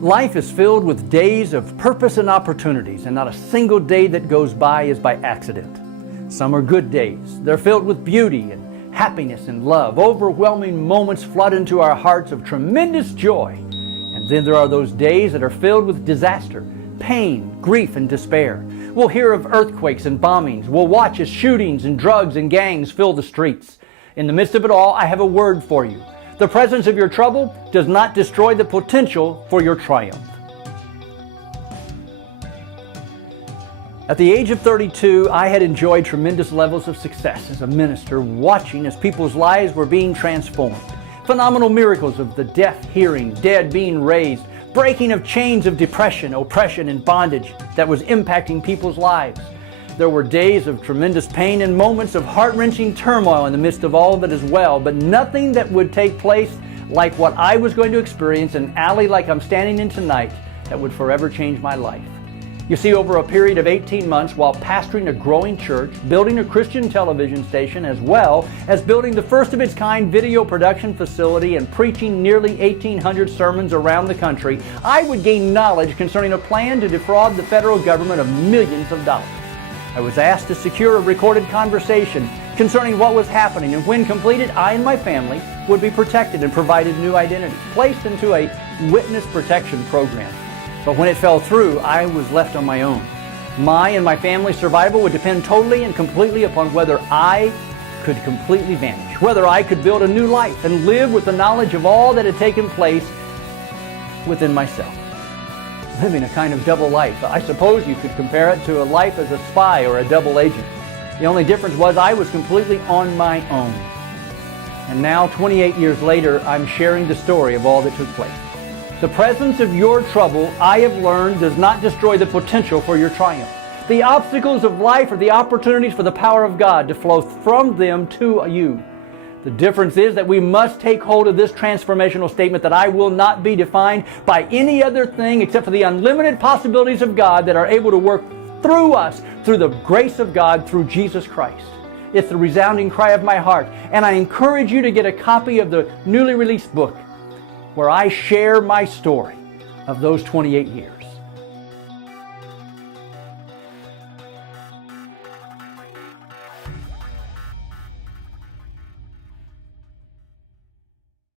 Life is filled with days of purpose and opportunities, and not a single day that goes by is by accident. Some are good days. They're filled with beauty and happiness and love. Overwhelming moments flood into our hearts of tremendous joy. And then there are those days that are filled with disaster, pain, grief, and despair. We'll hear of earthquakes and bombings. We'll watch as shootings and drugs and gangs fill the streets. In the midst of it all, I have a word for you. The presence of your trouble does not destroy the potential for your triumph. At the age of 32, I had enjoyed tremendous levels of success as a minister, watching as people's lives were being transformed. Phenomenal miracles of the deaf hearing, dead being raised, breaking of chains of depression, oppression, and bondage that was impacting people's lives. There were days of tremendous pain and moments of heart-wrenching turmoil in the midst of all that as well, but nothing that would take place like what I was going to experience in an alley like I'm standing in tonight that would forever change my life. You see, over a period of 18 months, while pastoring a growing church, building a Christian television station, as well as building the first of its kind video production facility and preaching nearly 1,800 sermons around the country, I would gain knowledge concerning a plan to defraud the federal government of millions of dollars. I was asked to secure a recorded conversation concerning what was happening, and when completed, I and my family would be protected and provided new identities, placed into a witness protection program. But when it fell through, I was left on my own. My and my family's survival would depend totally and completely upon whether I could completely vanish, whether I could build a new life and live with the knowledge of all that had taken place within myself. Living a kind of double life. I suppose you could compare it to a life as a spy or a double agent. The only difference was I was completely on my own. And now, 28 years later, I'm sharing the story of all that took place. The presence of your trouble, I have learned, does not destroy the potential for your triumph. The obstacles of life are the opportunities for the power of God to flow from them to you. The difference is that we must take hold of this transformational statement that I will not be defined by any other thing except for the unlimited possibilities of God that are able to work through us, through the grace of God, through Jesus Christ. It's the resounding cry of my heart, and I encourage you to get a copy of the newly released book where I share my story of those 28 years.